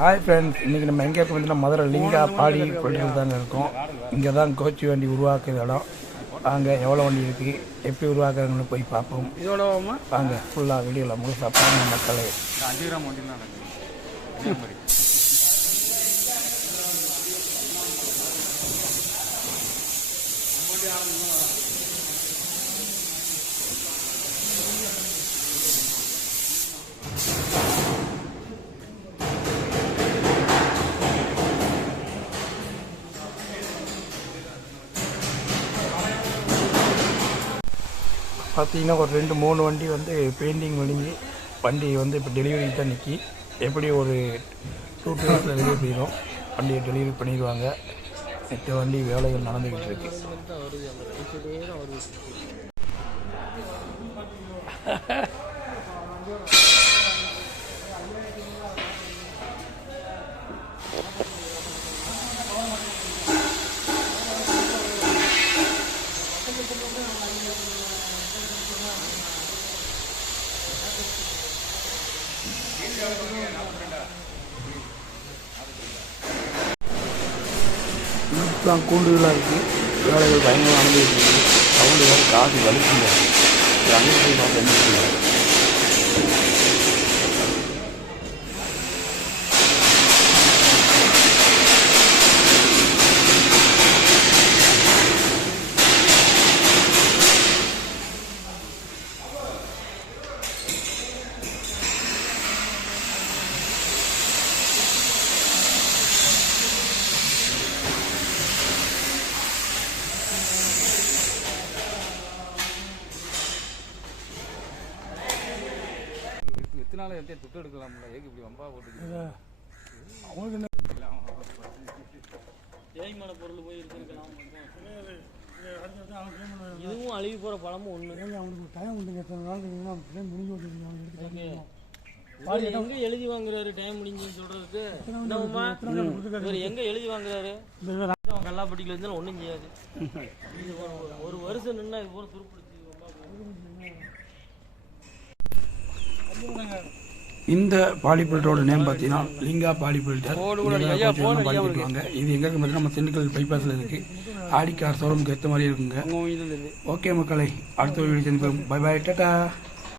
Hi friends, இன்றைக்கி நம்ம எங்கே இருக்கோம் வந்து மதுரை லிங்கா பாடி பள்ளியில் தாங்க இருக்கோம். இங்கே தான் கோச்சி வண்டி உருவாக்குற இடம். வாங்க எவ்வளோ வண்டி இருக்குது, எப்படி உருவாக்குறாங்கன்னு போய் பார்ப்போம். இதோட வாங்க ஃபுல்லாக வீடியோவில் முழுசாக பாருங்க மக்களே. 5 கிராம் வண்டி தான் பார்த்தீங்கன்னா ஒரு 2-3 வண்டி வந்து பெயிண்டிங் முடிஞ்சு வண்டி வந்து இப்போ டெலிவரி தான் நிற்கி. எப்படி ஒரு 2 டேஸில் டெலிவரி பண்ணிடும். வண்டியை டெலிவரி பண்ணிடுவாங்க. 8 வண்டி வேலைகள் நடந்துக்கிட்டு இருக்கு. இப்பெல்லாம் கூண்டுகளாக இருக்குது. வேலைகள் பயங்கரமாக நடந்துகிட்டு இருக்குது. சவுண்டு வேறு காசு வலிக்குங்க. அங்கே போய் பார்த்து என்ன எத்தனால துட்டு எடுக்கலாம்ல, ஏக்கு இப்படி வம்பா போட்டு அவங்களுக்கு தேய்மான பொருள் போய் இருக்கலாம். இதுவும் அழுகி போகிற பழமும் ஒன்று. அவனுக்கு டைம் உண்டுங்க, எத்தனை நாள் முடிஞ்சு விட்டுருங்க. எங்க எழுதி வாங்குறாரு டைம் முடிஞ்சுன்னு சொல்றதுக்கு? இவர் எங்க எழுதி வாங்குறாரு? கல்லாப்பட்டியில இருந்தாலும் ஒன்றும் செய்யாது. இது ஒரு வருஷம் நின்னா இது போல துருப்பிடிச்சு. இந்த பாலிபில்டரோட நேம் பார்த்தீங்கன்னா லிங்கா பாலிபில்டர். பாலிபில்டுவாங்க. இது எங்கே பார்த்தீங்கன்னா நம்ம திண்டுக்கல் பைபாஸில் இருக்குது. ஆடி கார் ஷோரூமுக்கு ஏற்ற மாதிரி இருக்குங்க. ஓகே மக்களை, அடுத்த வீடியோ பை பாய், டாடா.